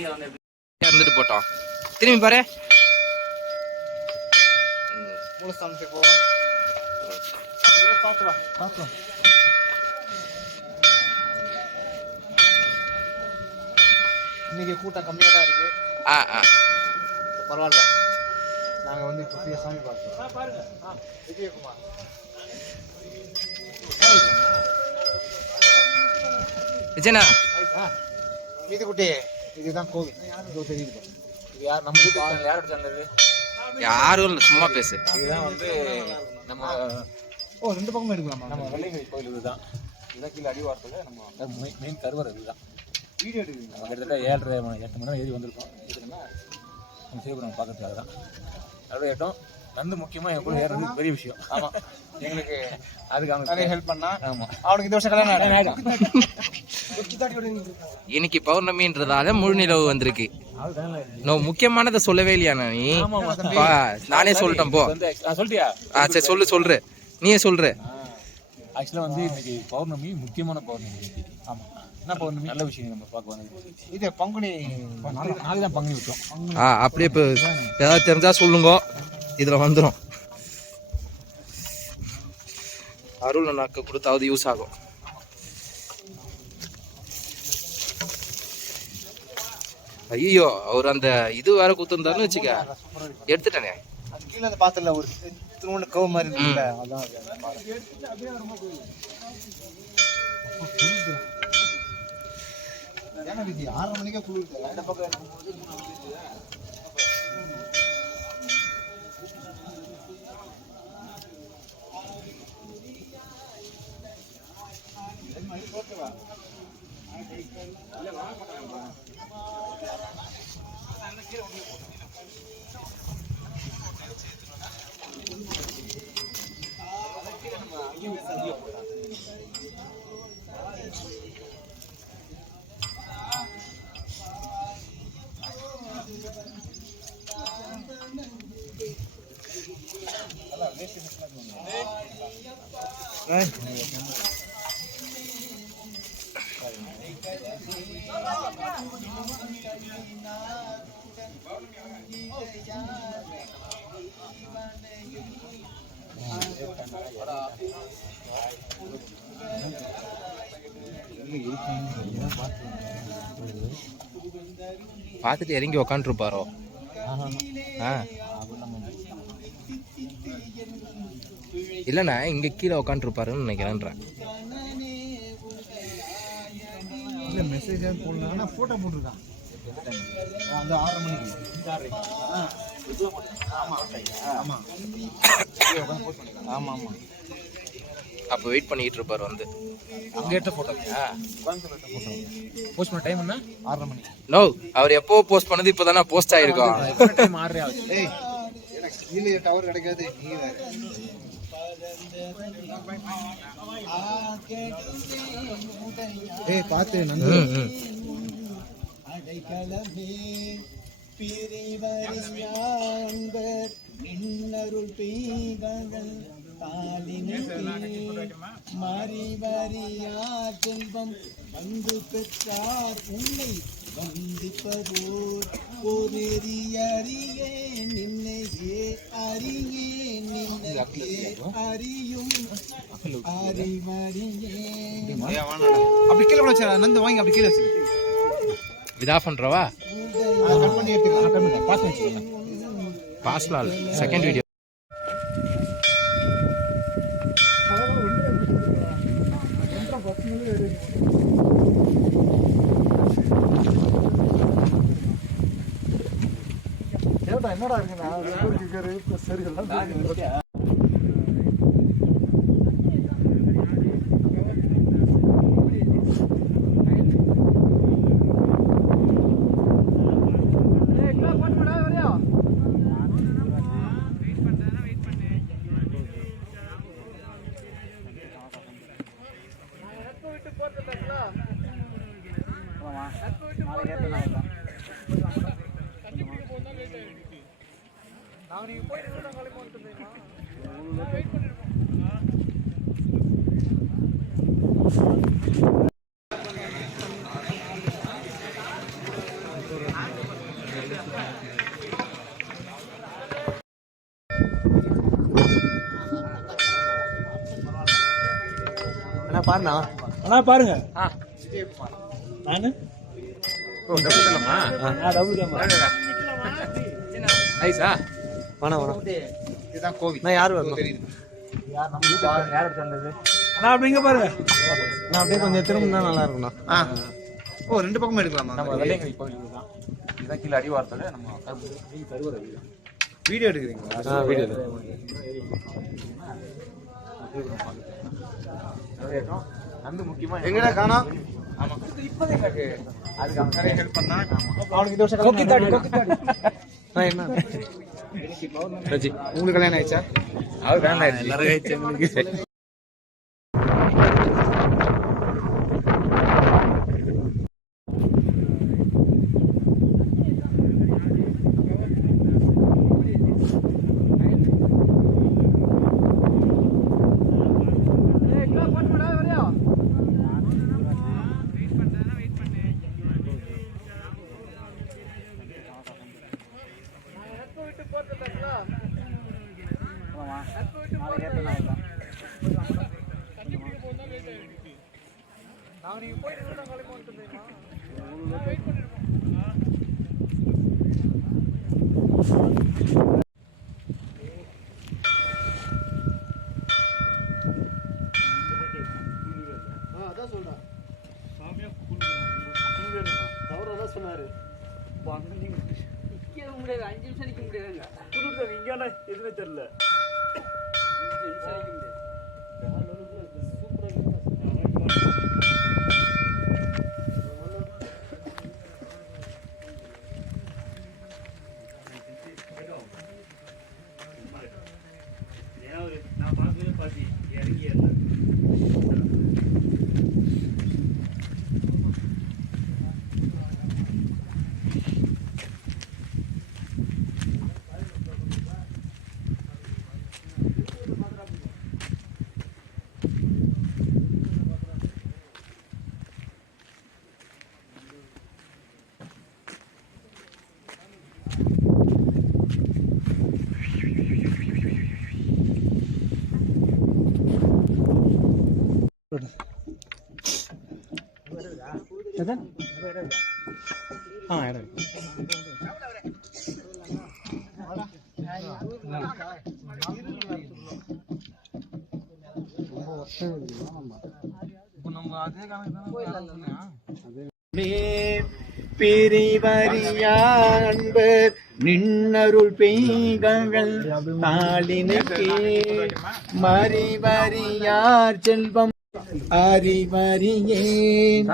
இருந்துட்டு போட்டோம். திரும்பி பாரு. மூலஸ்தானத்துக்கு போகிறோம். பார்க்கலாம். இன்னைக்கு கூட்டம் கம்மியாக தான் இருக்கு. பரவாயில்ல. நாங்கள் வந்து இப்போ ஃப்ரீயாக சாமி பார்க்கிறோம். பாருங்க விஜயகுமார் விஜயனா மீதிக்குட்டி இதுதான் கோவில். இதோ தெரியுது. இது யார் நம்ம வீட்டு யாரோட சேனல்? யாரும் இல்லை, சும்மா பேசு. இதுதான் வந்து நம்ம ரெண்டு பக்கமும் எடுக்கலாமா? நம்ம வெள்ளைங்கிரி கோயில் இதுதான். இதுதான் கீழே அடிவாரத்தில் நம்ம மெயின் கருவறை இதுதான். வீடியோ எடுக்குது. நம்ம கிட்டத்தட்ட 7:30 மணி நேரம் ஏறி வந்திருக்கோம். எதுக்குன்னா நம்ம சிவபுரம் பார்க்கறதுக்காக தான். அவ்வளோ ஏட்டம் நந்து முக்கியமாக என் கூட ஏறது பெரிய விஷயம். ஆமாம், எங்களுக்கு அதுக்கு அவங்க நிறைய ஹெல்ப் பண்ணா. ஆமாம், அவனுக்கு இந்த வருஷம் கல்யாணம் ஆகிடும். இன்னைக்கு பௌர்ணமின்றதால முழு நிலவு வந்திருக்கு. முக்கியமானதை சொல்லவே இல்லையா நீ? நானே சொல்லிட்டேன் போ. சொல்லிட்டியா? சரி சொல்ற நீயே சொல்ற. ஆக்சுவலாக வந்து இன்னைக்கு பௌர்ணமி, முக்கியமான பௌர்ணமி. ஆமாம், என்ன பௌர்ணமி? நல்ல விஷயம் நம்ம பார்க்க வந்து. இது பங்குனி, நாளைக்கு தான் பங்குனி விட்டோம். அப்படியே இப்போ ஏதாவது தெரிஞ்சா சொல்லுங்க, இதில் வந்துடும். அருள் நாக்கு கொடுத்தாவது யூஸ் ஆகும். ஐயோ, அவர் அந்த இது வேற குத்துந்தாருன்னு வச்சுக்க, எடுத்துட்டானே. கீழே பாத்துல ஒரு திருமண கவு மாதிரி இருக்குல்ல, அதான். ஏன்னா விதி 6:30 மணிக்கே குளிருது. இந்த பக்கம் பார்த்துட்டு இறங்கி உக்காந்துருப்பாரோ? இல்லைண்ணா, இங்கே கீழே உக்காந்துருப்பாருன்னு நினைக்கிறேன்றேன். இல்லை, மெசேஜ் போடலாம். ஃபோட்டோ போட்டிருக்கான். அந்த 6:30 மணிக்கு. ஆமாம். அப்போ வெயிட் பண்ணிட்டு இருப்பாரு வந்து. அங்கே எடுத்த ஃபோட்டோ போஸ்ட் பண்ண டைம் என்ன? 6:30 மணி. நோ, அவர் எப்போ போஸ்ட் பண்ணது இப்போதானே போஸ்ட் ஆயிருக்கோம். டைம் 6:30 ஆகுது. கீழே டவர் கிடைக்காது. நீ பார்த்து நன்றி. அடைக்கலமே பிரிவரியாண்டர் இன்னருள் பெய்தங்கள் மறிவரியா செல்வம் வந்து பெற்றார் உன்னை வந்திப்பதோர் பொறியறியே நின்னையே அறியே நின்னையே அறியும் அறிவறியே. அப்படி கீழே கூட வச்சு நந்து வாங்கி அப்படி கீழே வச்சு இதா பண்றவா பண்ணி எடுத்துக்கலாம். பாஸ் வச்சுக்கலாம். பாஸ்லால் செகண்ட் வீடியோ. என்னடா இருக்குண்ணா சரி. பாருண்ணா. அண்ணா பாருங்க. நானு டபுள் கேமரா. நைஸா வேணாம். இதுதான் கோவில். நான் யார் வரணும்? அண்ணா அப்படிங்க பாருங்க. நான் அப்படியே கொஞ்சம் திரும்பினா நல்லா இருக்கும்ண்ணா. ஓ, ரெண்டு பக்கமும் எடுக்கலாமா? நம்ம வெள்ளையங்கிரி கோயில் இதுதான். இதுதான் கீழே அடிவாரத்தில் நம்ம கருவறை. வீடியோ எடுக்கிறீங்களா? வீடியோ நந்து முக்கியமா எங்கடா காணோம்? ஆமா இப்போதே எனக்கு அதுக்கு அவங்க நிறைய ஹெல்ப் பண்ணா. அவனுக்கு இந்த வருஷம் நான் என்ன ரஜி உங்களுக்கு கல்யாணம் ஆயிடுச்சா? அவர் கல்யாணம் ஆயிடுச்சு. எல்லாரும் ஆயிடுச்சு. சொன்னாரு 5 நிமிஷம் நிக்க முடியாதுங்க. எதுவுமே தெரியல. பிரிவரியா அன்பர் நின்னருள் பெய்கள் நாளினுக்கே மறிவரியார் செல்வம் அறிவறியேன்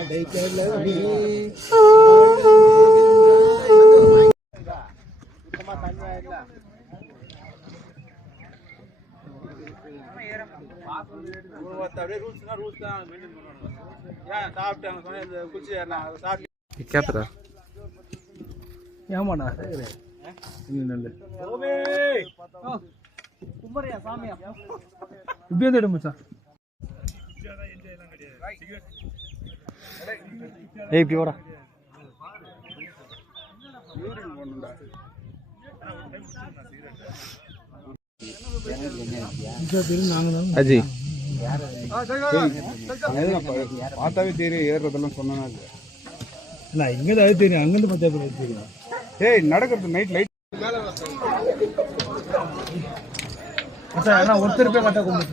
அடைக்கலமே கேத்துறா ஏமாண்ணா இப்படி வந்து எடுமுச்சா. ஏய் இப்படி வாடா. அஜி பார்த்தாவே தெரியும் ஏறுறதெல்லாம் சொன்னா நான் இங்கேருந்து அது தெரியும், அங்கேருந்து பார்த்தா தெரியும். ஏய் நடக்கிறது நைட் லைட் ஒருத்தர் போய் கட்ட கொண்டு